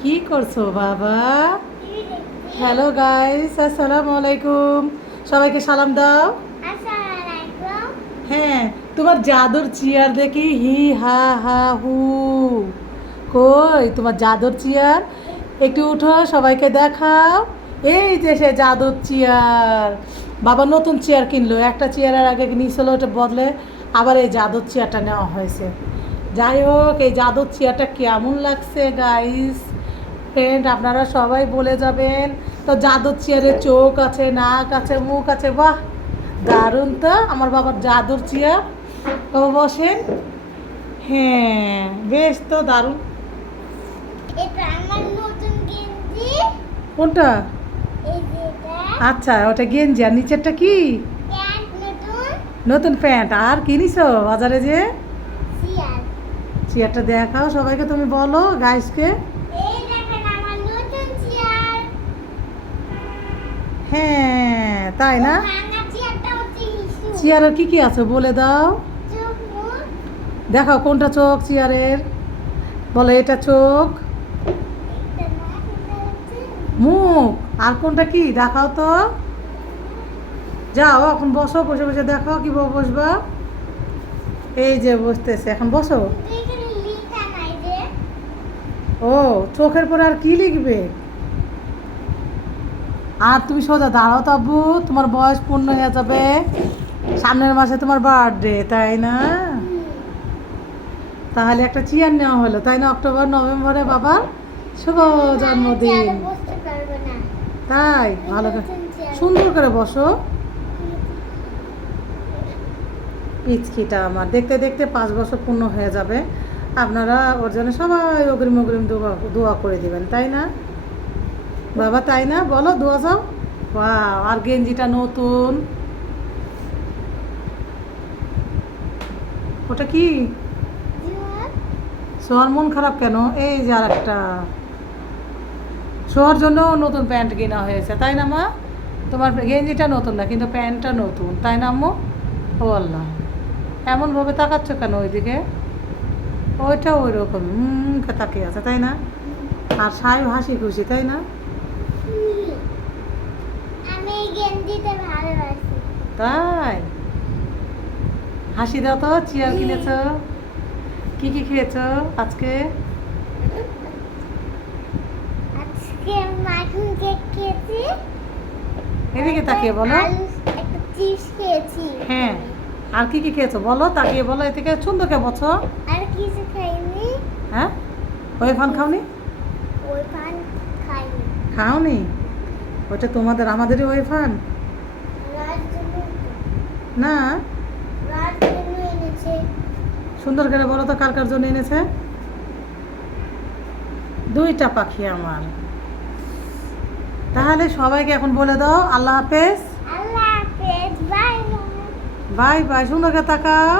কি করছো বাবা? হ্যালো গাইস, আসসালামু আলাইকুম। সবাইকে সালাম দাও। হ্যাঁ, তোমার জাদুর চেয়ার দেখি হি হা হা হু। কই তোমার জাদুর চেয়ার? একটু উঠো, সবাইকে দেখাও। এই যে সে জাদুর চেয়ার। বাবা নতুন চেয়ার কিনলো, একটা চেয়ারের আগে নিয়েছিল, ওটা বদলে আবার এই জাদুর চেয়ারটা নেওয়া হয়েছে। যাই হোক, এই জাদুর চেয়ারটা কেমন লাগছে গাইস ফ্রেন্ড, আপনারা সবাই বলে যাবেন। তো জাদুর চেয়ারে চোখ আছে, নাক আছে, মুখ আছে, বাহ দারুণ। তো আমার বাবার জাদুর চেয়ার। বাবা বসেন। হ্যাঁ, বেশ তো দারুণ। এটা আমার নতুন গেঞ্জি। কোনটা? এই যে এটা আচ্ছা, ওটা গেঞ্জি। আর নিচেরটা কি? প্যান্ট নতুন। নতুন প্যান্ট। আর কিনিছো বাজারে যে? চেয়ার। চেয়ারটা দেখাও সবাইকে, তুমি বলো গাইসকে। এই দেখেন আমার নতুন চেয়ার। হ্যাঁ, তাই না? ভাঙা চেয়ারটা হচ্ছে ইস্যু। চেয়ারের কি কি আছে বলে দাও। চোখ মুখ। দেখাও কোনটা চোখ চেয়ারের। বলো এটা চোখ। একটা নাক, এটা হচ্ছে মুখ। আর কোনটা কি দেখাও তো। যাও এখন বসো, বসে বসে দেখাও কিভাবে বসবা। এই যে বসতেছে, এখন বসো। কিন্তু এখানে লেখা নাই যে। ও, চোখের পরে আর কি লিখবে? আর তুমি সোজা দাঁড়াও তো আব্বু, তোমার বয়স পূর্ণ হয়ে যাবে সামনের মাসে, তোমার বার্থডে তাই না? তাহলে একটা চেয়ার নেওয়া হলো তাই না, অক্টোবর নভেম্বরে বাবার শুভ জন্মদিন। চেয়ারে বসতে পারবো না। তাই ভালো করে নতুন চেয়ার। সুন্দর করে বসো। পিচকিটা আমার দেখতে দেখতে 5 বছর পূর্ণ হয়ে যাবে। আপনারা ওর জন্য সবাই অগ্রিম অগ্রিম দোয়া দোয়া করে দিবেন তাই না বাবা, তাই না? বলো দোয়া যাও। ওয়াও, আর গেঞ্জিটা নতুন। ওটা কি? চেয়ার। সোহার মন খারাপ কেন? এই যে আর একটা সোহার জন্য নতুন প্যান্ট কেনা হয়েছে তাই না মা? তোমার গেঞ্জিটা নতুন না কিন্তু প্যান্টটা নতুন তাই না আম্মু? ও আল্লাহ, এমনভাবে তাকাচ্ছ কেন ওইদিকে? ওইটা ওই রকম তাকিয়ে আছে তাই না? আর সাহেব হাসি খুশি তাই না? আমি এই গেঞ্জিটা ভালোবাসি। তাই হাসি দাও তো। চেয়ার কিনেছ, কি কি খেয়েছো আজকে? আজকে মাখন কেক খেয়েছি। এদিকে তাকিয়ে বলো। আলু, একটা চিপস খেয়েছি। হ্যাঁ, আর কি কি খেয়েছো বলো, তাকিয়ে বলো, এদিকে সুন্দরকে বছো। আর কিছু খাইনি। হ্যাঁ, ওই ফান খাওনি? ওই পান খাইনি। খাওনি? ওটা তোমাদের আমাদেরই ওই ফান রাত জন্য না। রাত জন্য এনেছে। সুন্দর করে বলো তো কার কার জন্য এনেছে। দুইটা পাখি আমার। তাহলে সবাইকে এখন বলে দাও আল্লাহ হাফেজ। আল্লাহ হাফেজ। Bye bye. বাই বাই, সুন্দর করে তাকাও।